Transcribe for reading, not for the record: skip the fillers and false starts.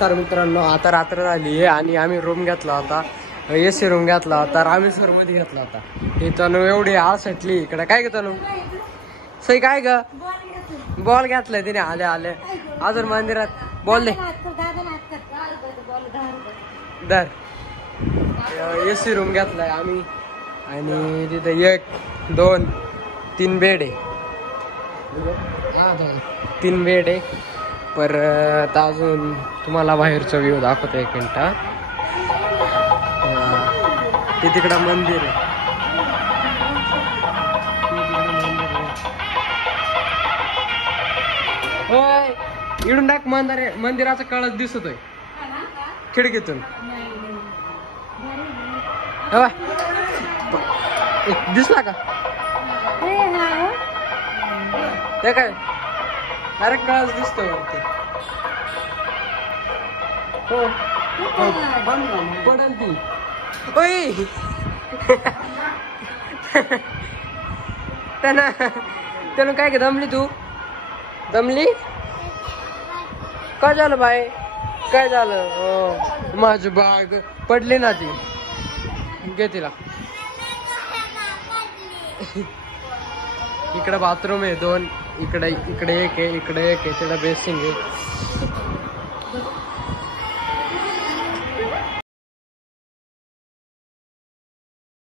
नमस्कार मित्रांनो, आता रात्र झाली आहे आणि आम्ही रूम घेतला होता, AC रूम घेतला होता, रामेश्वर मध्ये घेतला होता. हे तनु एवढी आसटली इकडे. काय ग तनु? सई काय ग? बॉल घेतलाय तिने आले आले. अजून मंदिरात बॉल दे दर. AC रूम घेतलाय आम्ही आणि तिथे 1 2 3 बेड आहे. 3 बेड आहे. परत अजून तुम्हाला बाहेरचा व्ह्यू दाखवतो एक मिनिट. ते तिकडं मंदिर आहे. होय, इडून टाक. मंदिराचा कळस दिसतोय खिडकीतून. दिसला का? ते काय अरे कळस दिसतो वरती. हो पडल ती. ओय त्यानं काय दमली तू? दमली? काय झालं बाय? काय झालं? हो माझी बाग पडली ना ती. घे तिला. इकडे बाथरूम आहे 2. इकडे एक आहे, इकडे एक आहे. तिकडे बेसिंग आहे.